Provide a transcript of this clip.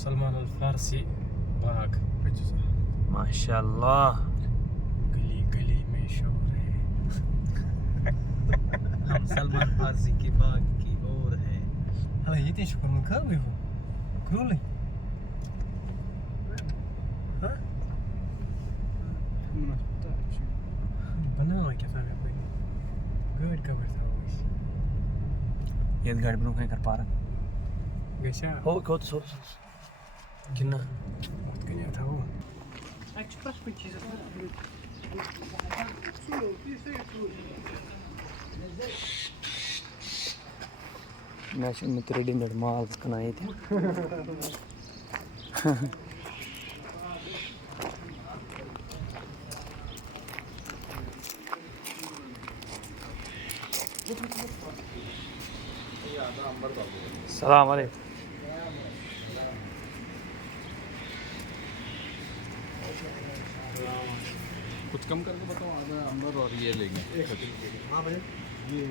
सलमान अल फारसी बाग। माशाल्लाह, गली गली में शोर है। हम सलमान फारसी के बाग की ओर है. Hela, hier is gewoon een kabel. Groening. Huh? Banana क्या था कोई? Good cover था वो इस. ये गाड़ी बनू कहीं कर पा रहा. गैसा? हो कौन सो? किन्ना? बहुत कन्या था वो. मैच में तेरे डिनर माल बनाए थे. सलाम अलैकुम. कुछ कम करके बताओ. आधा अंबर और ये लेंगे. हाँ भाई. ये